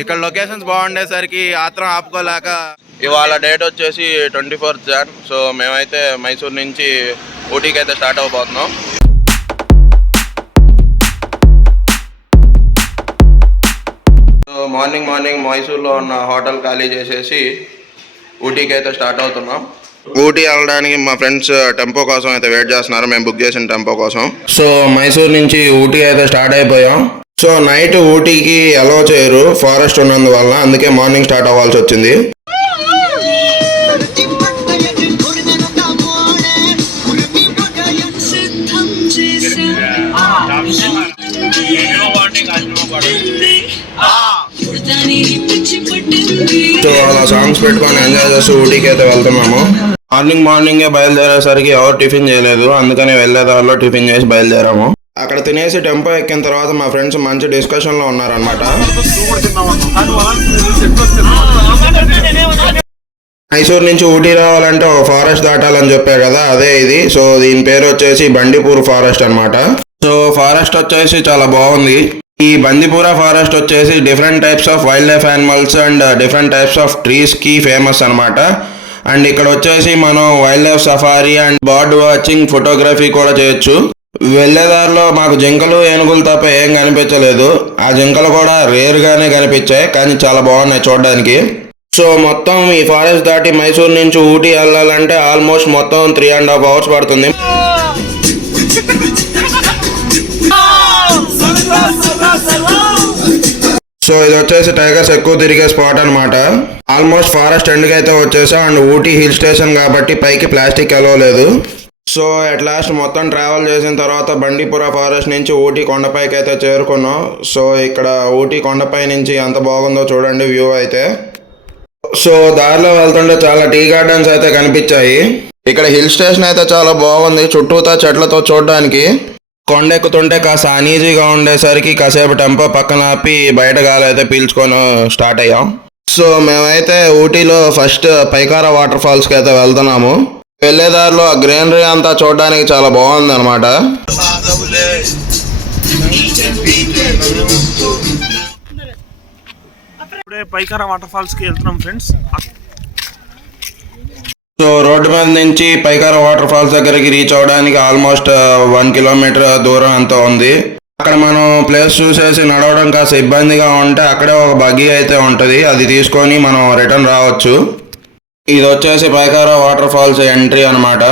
ఇక్కడ లొకేషన్స్ బాగుండేసరికి ఆత్రం ఆపుకోలేక ఇవాళ డేట్ వచ్చేసి 24th Jan. సో మేమైతే మైసూర్ నుంచి ఊటీకి అయితే స్టార్ట్ అవబోతున్నాం. సో మార్నింగ్ మైసూర్లో ఉన్న హోటల్ ఖాళీ చేసేసి ఊటీకి అయితే స్టార్ట్ అవుతున్నాం. ఊటీ వెళ్ళడానికి మా ఫ్రెండ్స్ టెంపో కోసం అయితే వెయిట్ చేస్తున్నారు. మేము బుక్ చేసిన టెంపో కోసం. సో మైసూర్ నుంచి ఊటీ అయితే స్టార్ట్ అయిపోయాం. సో నైట్ ఊటీకి అలో చేయరు, ఫారెస్ట్ ఉన్నందువల్ల. అందుకే మార్నింగ్ స్టార్ట్ అవ్వాల్సి వచ్చింది. సో అలా సాంగ్స్ పెట్టుకొని ఎంజాయ్ చేస్తూ ఊటీకి అయితే వెళ్తున్నాము. మార్నింగే బయలుదేరేసరికి ఎవరు టిఫిన్ చేయలేదు, అందుకని వెళ్ళేదారిలో టిఫిన్ చేసి బయలుదేరాము. అక్కడ తినేసి టెంపో ఎక్కిన తర్వాత మా ఫ్రెండ్స్ మంచి డిస్కషన్లో ఉన్నారనమాట. మైసూర్ నుంచి ఊటీ రావాలంటే ఒక ఫారెస్ట్ దాటాలని చెప్పారు కదా, అదే ఇది. సో దీని పేరు వచ్చేసి బండిపూర్ ఫారెస్ట్ అనమాట. సో ఫారెస్ట్ వచ్చేసి చాలా బాగుంది. ఈ బందిపురా ఫారెస్ట్ వచ్చేసి different types of wild life animals and different types of trees కి ఫేమస్ అనమాట. అండ్ ఇక్కడ వచ్చేసి మనం wild life safari and bird watching photography కూడా చేయొచ్చు. వెళ్ళేదారిలో మాకు జింకలు ఏనుగులు తప్ప ఏం కనిపించలేదు. ఆ జింకలు కూడా రేర్ గానే కనిపించాయి, కానీ చాలా బాగున్నాయి చూడడానికి. సో మొత్తం ఈ ఫారెస్ట్ దాటి మైసూర్ నుంచి ఊటీ వెళ్ళాలంటే ఆల్మోస్ట్ మొత్తం 3.5 hours పడుతుంది. సో ఇది వచ్చేసి టైగర్స్ ఎక్కువ తిరిగే స్పాట్ అనమాట. ఆల్మోస్ట్ ఫారెస్ట్ ఎండ్కి అయితే వచ్చేసాం. అండ్ ఊటీ హిల్ స్టేషన్ కాబట్టి పైకి ప్లాస్టిక్ అలో లేదు. సో అట్ లాస్ట్ మొత్తం ట్రావెల్ చేసిన తర్వాత బండిపురా ఫారెస్ట్ నుంచి ఊటీ కొండపైకి అయితే చేరుకున్నాం. సో ఇక్కడ ఊటీ కొండపై నుంచి ఎంత బాగుందో చూడండి వ్యూ అయితే. సో దారిలో వెళ్తుంటే చాలా టీ గార్డెన్స్ అయితే కనిపించాయి. ఇక్కడ హిల్ స్టేషన్ అయితే చాలా బాగుంది, చుట్టూతా చెట్లతో చూడడానికి. కొండెక్కుతుంటే కాస్త అనీజీగా ఉండేసరికి కాసేపు టెంపో పక్కన ఆపి బయట గాలి అయితే పీల్చుకొని స్టార్ట్ అయ్యాం. సో మేమైతే ఊటీలో ఫస్ట్ పైకారా వాటర్ ఫాల్స్కి అయితే వెళ్తున్నాము. వెళ్ళేదారిలో ఆ గ్రీనరీ అంతా చూడడానికి చాలా బాగుంది అనమాట. పైకారా వాటర్ ఫాల్స్ కి వెళ్తున్నాం ఫ్రెండ్స్. సో రోడ్డు మీద నుంచి పైకారా వాటర్ ఫాల్స్ దగ్గరికి రీచ్ అవడానికి ఆల్మోస్ట్ 1 kilometer దూరం అంతా ఉంది. అక్కడ మనం ప్లేస్ చూసేసి నడవడం కాస్త ఇబ్బందిగా ఉంటే అక్కడే ఒక బగ్గీ అయితే ఉంటుంది, అది తీసుకొని మనం రిటర్న్ రావచ్చు. ఇది వచ్చేసి పైకారా వాటర్ ఫాల్స్ ఎంట్రీ అనమాట.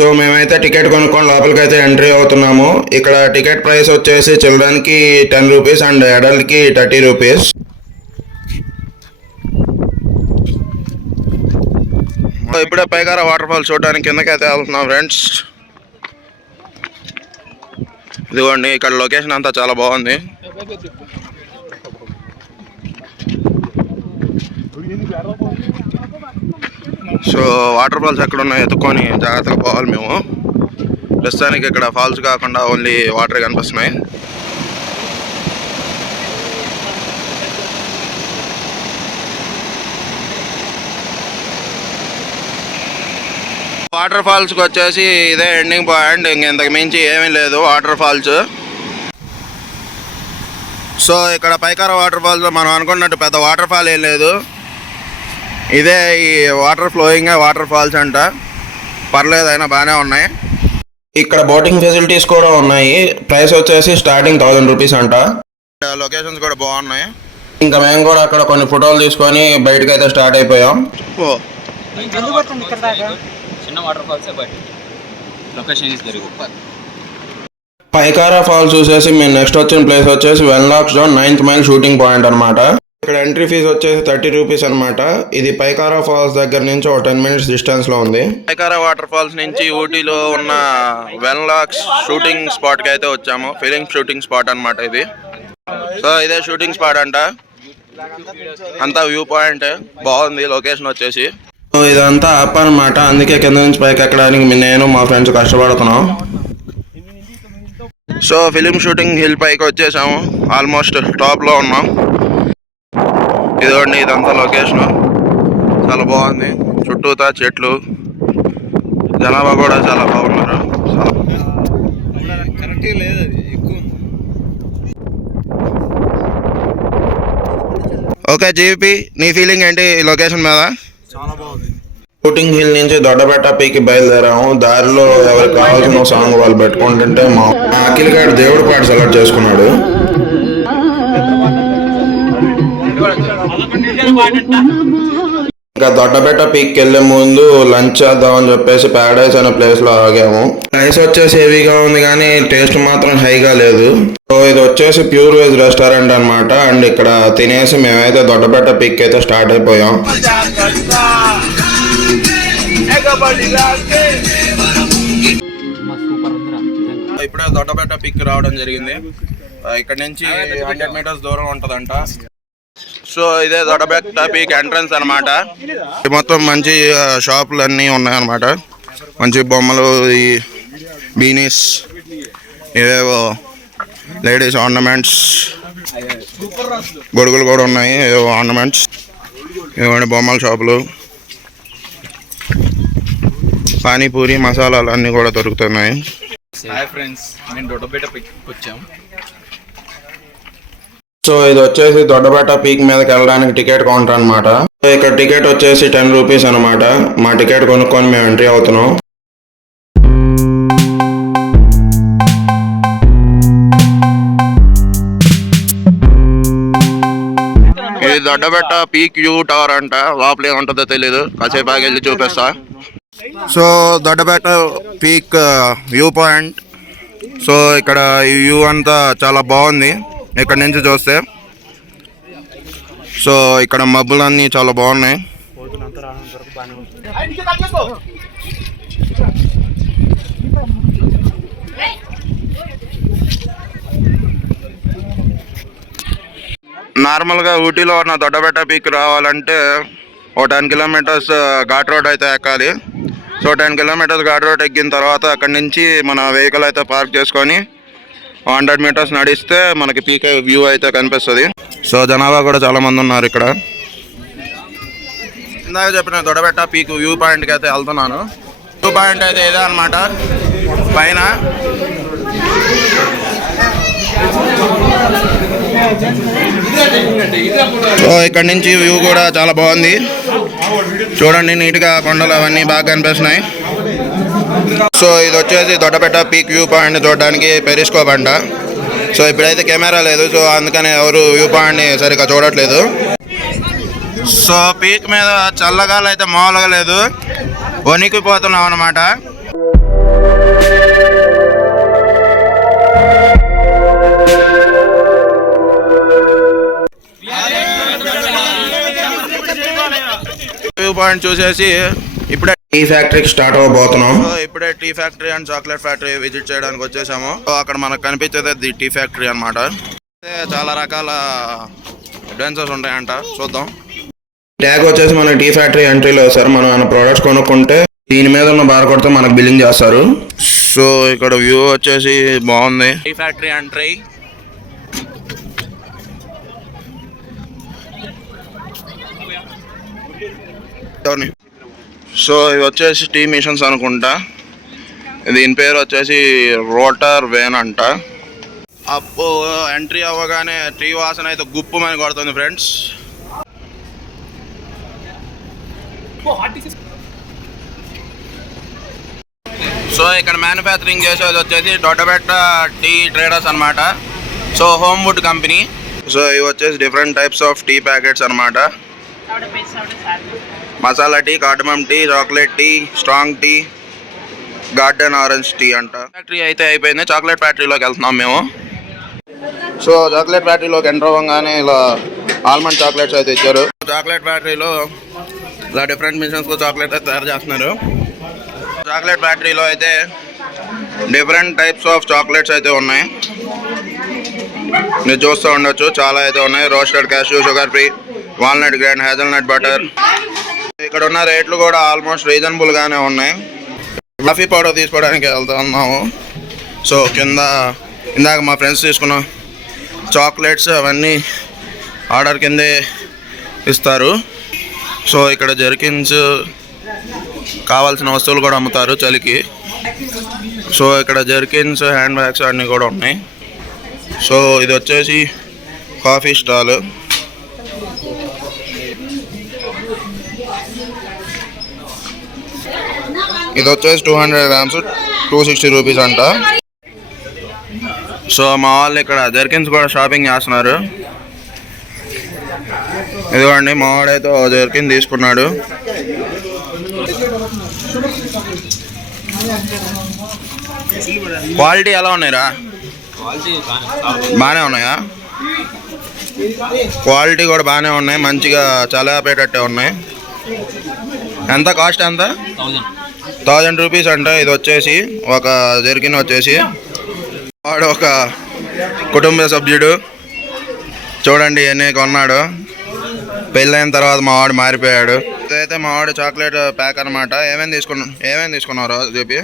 సో మేమైతే టికెట్ కొనుక్కొని లోపలికి అయితే ఎంట్రీ అవుతున్నాము. ఇక్కడ టికెట్ ప్రైస్ వచ్చేసి చిల్డ్రన్కి 10 rupees అండ్ అడల్ట్కి 30 rupees. ఇప్పుడే పైకారా వాటర్ ఫాల్స్ చూడడానికి కిందకైతే వెళ్తున్నాం ఫ్రెండ్స్. ఇదిగోండి ఇక్కడ లొకేషన్ అంతా చాలా బాగుంది. సో వాటర్ ఫాల్స్ ఎక్కడ ఉన్నాయో ఎత్తుకొని జాగ్రత్తగా పోవాలి మేము. ప్రస్తుతానికి ఇక్కడ ఫాల్స్ కాకుండా ఓన్లీ వాటర్ కనిపిస్తున్నాయి. వాటర్ ఫాల్స్కి వచ్చేసి ఇదే ఎండింగ్ పాయింట్, ఇంతకు మించి ఏమీ లేదు వాటర్ ఫాల్స్. సో ఇక్కడ పైకారా వాటర్ ఫాల్స్ మనం అనుకున్నట్టు పెద్ద వాటర్ ఫాల్ ఏం లేదు. ఇదే ఈ వాటర్ ఫ్లోయింగ్ వాటర్ ఫాల్స్ అంట. పర్లేదు, అయినా బాగానే ఉన్నాయి. ఇక్కడ బోటింగ్ ఫెసిలిటీస్ కూడా ఉన్నాయి. ప్రైస్ వచ్చేసి స్టార్టింగ్ 1000 rupees అంట. లొకేషన్స్ కూడా బాగున్నాయి. ఇంకా మేము కూడా అక్కడ కొన్ని ఫోటోలు తీసుకొని బయటకు అయితే స్టార్ట్ అయిపోయాం. పైకారా ఫాల్స్ చూసేసి మేము నెక్స్ట్ వచ్చిన ప్లేస్ వచ్చేసి Wenlock zone 9th mile shooting point అనమాట. ఇక్కడ ఎంట్రీ ఫీజు వచ్చేసి 30 rupees అనమాట. ఇది పైకారా ఫాల్స్ దగ్గర నుంచి ఒక 10 minutes డిస్టెన్స్ లో ఉంది. పైకారా వాటర్ ఫాల్స్ నుంచి ఊటీలో ఉన్న వెన్లాక్ షూటింగ్ స్పాట్ కి అయితే వచ్చాము. ఫిలిం షూటింగ్ స్పాట్ అనమాట ఇది. సో ఇదే షూటింగ్ స్పాట్ అంట. అంతా వ్యూ పాయింట్ బాగుంది లొకేషన్ వచ్చేసి. ఇదంతా అప్ అనమాట, అందుకే కింద నుంచి పైకి ఎక్కడానికి నేను మా ఫ్రెండ్స్ కష్టపడుతున్నాం. సో ఫిలిం షూటింగ్ హిల్ పైకి వచ్చేసాము, ఆల్మోస్ట్ టాప్ లో ఉన్నాం. ఇదిగోండి ఇదంతా లొకేషన్, చాలా బాగుంది. చుట్టూతా చెట్లు, జనాభా కూడా చాలా బాగున్నారు. ఓకే జీపీ, నీ ఫీలింగ్ ఏంటి ఈ లొకేషన్ మీద? చాలా బాగుంది. షూటింగ్ హిల్ నుంచి దొడ్డబెట్ట పీకి బయలుదేరాము. దారిలో ఎవరికి కావాల్సిన సాంగ్ వాళ్ళు పెట్టుకుంటుంటే మా అఖిల్ గారు దేవుడి పాట సెలెక్ట్ చేసుకున్నాడు. ఇంకా దొడ్డబెట్ట పీక్కి వెళ్ళే ముందు లంచ్ చేద్దామని చెప్పేసి ప్యారడైస్ అనే ప్లేస్ లో ఆగాము. రైస్ వచ్చేసి హెవీగా ఉంది కానీ టేస్ట్ మాత్రం హైగా లేదు. సో ఇది వచ్చేసి ప్యూర్ వెజ్ రెస్టారెంట్ అన్నమాట. అండ్ ఇక్కడ తినేసి మేమైతే దొడ్డబెట్ట పీక్ అయితే స్టార్ట్ అయిపోయాం. ఇప్పుడే దొడ్డబెట్ట పిక్ రావడం జరిగింది. ఇక్కడ నుంచి 100 మీటర్స్ దూరం ఉంటదంట. సో ఇదే దొడ్డబెట్ట పీక్ ఎంట్రన్స్ అనమాట. మొత్తం మంచి షాపులు అన్నీ ఉన్నాయన్నమాట. మంచి బొమ్మలు, ఈ బీనీస్, ఇవేవో లేడీస్ ఆర్నమెంట్స్, గొడుగులు కూడా ఉన్నాయి, ఏవో ఆర్నమెంట్స్, ఇవ్వండి బొమ్మల షాపులు, పానీపూరి, మసాలాలు అన్నీ కూడా దొరుకుతున్నాయి. హాయ్ ఫ్రెండ్స్, మేము దొడ్డబెట్ట పిక్కి వచ్చాం. సో ఇది వచ్చేసి దొడ్డబెట్ట పీక్ మీదకి వెళ్ళడానికి టికెట్ కౌంటర్ అనమాట. ఇక్కడ టికెట్ వచ్చేసి 10 రూపీస్ అనమాట. మా టికెట్ కొనుక్కొని మేము ఎంట్రీ అవుతున్నాం. ఇది దొడ్డబెట్ట పీక్ వ్యూ టవర్ అంట. లోపల ఏముంటుందో తెలీదు, కాసేపు ఆగి వెళ్ళి చూపిస్తా. So Doddabetta peak view point. So ఇక్కడ ఈ వ్యూ అంతా చాలా బాగుంది ఇక్కడ నుంచి చూస్తే. సో ఇక్కడ మబ్బులన్నీ చాలా బాగున్నాయి. నార్మల్గా ఊటీలో ఉన్న దొడ్డబెట్ట పీక్ రావాలంటే ఓ 10 కిలోమీటర్స్ ఘాట్ రోడ్ అయితే ఎక్కాలి. సో 10 కిలోమీటర్స్ ఘాట్ రోడ్ ఎక్కిన తర్వాత అక్కడి నుంచి మన వెహికల్ అయితే పార్క్ చేసుకొని 100 మీటర్స్ నడిస్తే మనకి పీక్ వ్యూ అయితే కనిపిస్తుంది. సో జనాభా కూడా చాలా మంది ఉన్నారు ఇక్కడ. ఇందాక చెప్పిన దొడ్డబెట్ట పీక్ వ్యూ పాయింట్కి అయితే వెళ్తున్నాను. వ్యూ పాయింట్ అయితే ఇదే అనమాట. పైన సో ఇక్కడ నుంచి వ్యూ కూడా చాలా బాగుంది. చూడండి, నీట్గా కొండలు అవన్నీ బాగా కనిపిస్తున్నాయి. సో ఇది వచ్చేసి దొడ్డబెట్ట పీక్ వ్యూ పాయింట్ చూడడానికి పెరిస్కోప్ అంట. సో ఇప్పుడైతే కెమెరా లేదు, సో అందుకని ఎవరు వ్యూ పాయింట్ని సరిగ్గా చూడట్లేదు. సో పీక్ మీద చల్లగాలు అయితే మామూలుగా లేదు, వణికిపోతున్నాం అన్నమాట. వ్యూ పాయింట్ చూసేసి ఇప్పుడే టీ ఫ్యాక్టరీకి స్టార్ట్ అవ్వబోతున్నాం. సో ఇప్పుడే tea factory and chocolate factory visit చేయడానికి వచ్చేసాము. సో అక్కడ మనకు కనిపించేది ది టీ ఫ్యాక్టరీ అనమాట. చాలా రకాల అడ్వెంచర్స్ ఉంటాయంట, చూద్దాం. ట్యాగ్ వచ్చేసి మన టీ ఫ్యాక్టరీ ఎంట్రీలో సార్ మనం ఏమైనా ప్రోడక్ట్స్ కొనుక్కుంటే దీని మీద ఉన్న బార్ కొడితే మనకు బిల్లింగ్ చేస్తారు. సో ఇక్కడ వ్యూ వచ్చేసి బాగుంది. Tea factory entry. సో ఇవి వచ్చేసి టీ మిషన్స్ అనుకుంటా. దీని పేరు వచ్చేసి రోటర్ వేన్ అంట. అప్పు ఎంట్రీ అవ్వగానే టీ వాసన అయితే గుప్పుమని కొడుతుంది ఫ్రెండ్స్. సో ఇక్కడ మ్యానుఫ్యాక్చరింగ్ చేసేది వచ్చేసి దొడ్డబెట్ట టీ ట్రేడర్స్ అనమాట. So home wood company. So ఇవి వచ్చేసి different types of tea packets అనమాట. Masala tea, cardamom tea, chocolate tea, strong tea, garden orange tea అంట. ఫ్యాక్టరీ అయితే అయిపోయింది. చాక్లెట్ ఫ్యాక్టరీలోకి వెళ్తున్నాం మేము. సో చాక్లెట్ ఫ్యాక్టరీలోకి ఎంటర్ అవ్వగానే ఇలా ఆల్మండ్ చాక్లెట్స్ అయితే ఇచ్చారు. చాక్లెట్ ఫ్యాక్టరీలో ఇలా డిఫరెంట్ మిషన్స్లో చాక్లెట్ అయితే తయారు చేస్తున్నారు. చాక్లెట్ ఫ్యాక్టరీలో అయితే డిఫరెంట్ టైప్స్ ఆఫ్ చాక్లెట్స్ అయితే ఉన్నాయి. మీరు చూస్తూ ఉండొచ్చు, చాలా అయితే ఉన్నాయి. Roasted cashew, sugar free, walnut grind, hazelnut butter. ఇక్కడ ఉన్న రేట్లు కూడా ఆల్మోస్ట్ రీజనబుల్గానే ఉన్నాయి. కాఫీ పౌడర్ తీసుకోవడానికి వెళ్తున్నాము. సో కింద ఇందాక మా ఫ్రెండ్స్ తీసుకున్న చాక్లెట్స్ అవన్నీ ఆర్డర్ కిందే ఇస్తారు. సో ఇక్కడ జర్కిన్స్ కావాల్సిన వస్తువులు కూడా అమ్ముతారు చలికి. సో ఇక్కడ జర్కిన్స్, హ్యాండ్ బ్యాగ్స్ అన్నీ కూడా ఉన్నాయి. సో ఇది వచ్చేసి కాఫీ స్టాల్. ఇది వచ్చేసి 200 grams 260 రూపీస్ అంట. సో మా వాళ్ళు ఇక్కడ జర్కిన్స్ కూడా షాపింగ్ చేస్తున్నారు. ఇదిగోండి మా వాడైతే ఓ జర్కిన్ తీసుకున్నాడు. క్వాలిటీ ఎలా ఉన్నాయిరా? బాగానే ఉన్నాయా? క్వాలిటీ కూడా బాగానే ఉన్నాయి, మంచిగా చలాపేటట్టే ఉన్నాయి. ఎంత కాస్ట్ ఎంత? 1000 రూపీస్ అంట. ఇది వచ్చేసి ఒక జర్కిన్ వచ్చేసి. వాడు ఒక కుటుంబ సభ్యుడు, చూడండి ఎన్ని కొన్నాడు. పెళ్ళైన తర్వాత మా వాడు మారిపోయాడు. ఇదైతే మా వాడు చాక్లెట్ ప్యాక్ అనమాట. ఏమేమి తీసుకున్నారో చెప్పి.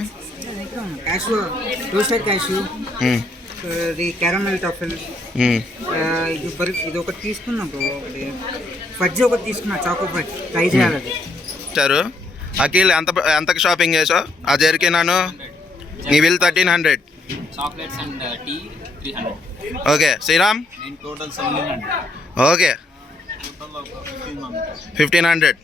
క్యాషు, టోస్టెడ్ క్యాషు, ఇది క్యారమెల్ టఫల్, ఇది ఒకటి తీసుకున్నాం బ్రో. ఒకటి ఫడ్జ్ ఒకటి తీసుకున్నా, చాకో ఫడ్జ్ ట్రై చేయాలి. అది ఇచ్చారు. అఖిల్ ఎంతకి షాపింగ్ చేసావు? ఆ జర్కినాను నీ bill 1300. Chocolates and tea 300. Okay Sriram నేను టోటల్ 700. ఓకే 1500.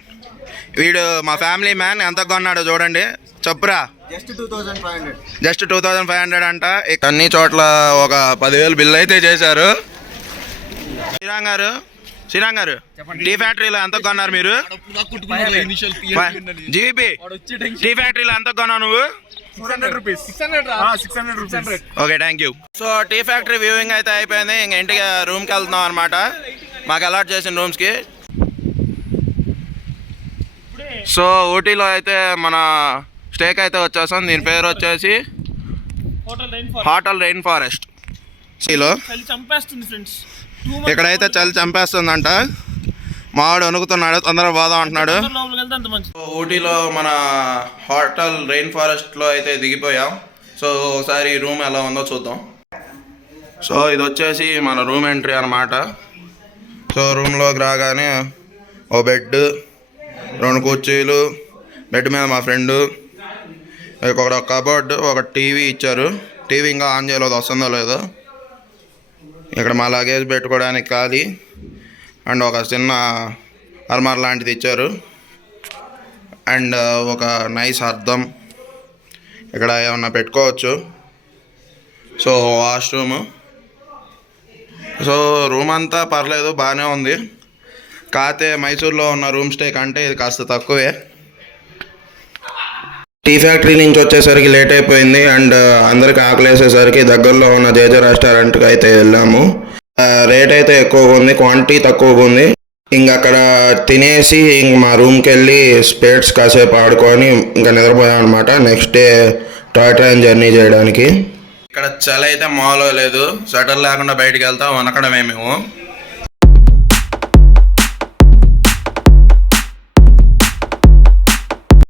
వీడు మా ఫ్యామిలీ మ్యాన్ ఎంత కొన్నాడో చూడండి, చెప్పురా. జస్ట్ 2500. జస్ట్ 2500 అంట. అన్ని చోట్ల ఒక 10,000 బిల్ అయితే చేశారు. శ్రీరామ్ గారు టీ ఫ్యాక్టరీలో ఎంత కొన్నారు మీరు? జీబీ టీ ఫ్యాక్టరీలో ఎంత కొన్నావు నువ్వు? 600 rupees. 600 rupees. Okay thank you. So tea factory viewing అయితే అయిపోయింది. ఇంక ఇంటికి రూమ్కి వెళ్తున్నాం అనమాట, మాకు అలాట్ చేసిన రూమ్స్కి. సో ఊటీలో అయితే మన స్టేక్ అయితే వచ్చేసాం. దీని పేరు వచ్చేసి హోటల్ రెయిన్ ఫారెస్ట్. సిలో చలి చంపేస్తుంది ఫ్రెండ్స్. ఇక్కడైతే చలి చంపేస్తుందంట. మావాడు వణుకుతున్నాడు, తొందరగా పోదాం అంటున్నాడు. లోపలికి వెళ్తే అంత మంచి. ఊటీలో మన హోటల్ రెయిన్ ఫారెస్ట్లో అయితే దిగిపోయాం. సో ఒకసారి ఈ రూమ్ ఎలా ఉందో చూద్దాం. సో ఇది వచ్చేసి మన రూమ్ ఎంట్రీ అనమాట. సో రూమ్లోకి రాగానే ఓ బెడ్, 2 కుర్చీలు, బెడ్ మీద మా ఫ్రెండు, ఒక కబోర్డ్, ఒక టీవీ ఇచ్చారు. టీవీ ఇంకా ఆన్ చేయలేదు, వస్తుందో లేదో. ఇక్కడ మా లగేజ్ పెట్టుకోవడానికి ఖాళీ అండ్ ఒక చిన్న అల్మార్ లాంటిది ఇచ్చారు. అండ్ ఒక నైస్ అద్దం, ఇక్కడ ఏమన్నా పెట్టుకోవచ్చు. So washroom. సో రూమ్ అంతా పర్లేదు, బాగానే ఉంది. కాకపోతే మైసూర్లో ఉన్న రూమ్ స్టే కంటే ఇది కాస్త తక్కువే. టీ ఫ్యాక్టరీ నుంచి వచ్చేసరికి లేట్ అయిపోయింది అండ్ అందరికి ఆకలేసేసరికి దగ్గరలో ఉన్న జేజే రెస్టారెంట్కి అయితే వెళ్ళాము. రేట్ అయితే ఎక్కువగా ఉంది, క్వాంటిటీ తక్కువగా ఉంది. ఇంక అక్కడ తినేసి ఇంక మా రూమ్కి వెళ్ళి స్పేట్స్ కాసేపు ఆడుకొని ఇంకా నిద్రపోయాం అనమాట. Next day toy train journey చేయడానికి. ఇక్కడ చలి అయితే మాలో లేదు, స్వెటర్ లేకుండా బయటికి వెళ్తాం, వనకడమే మేము.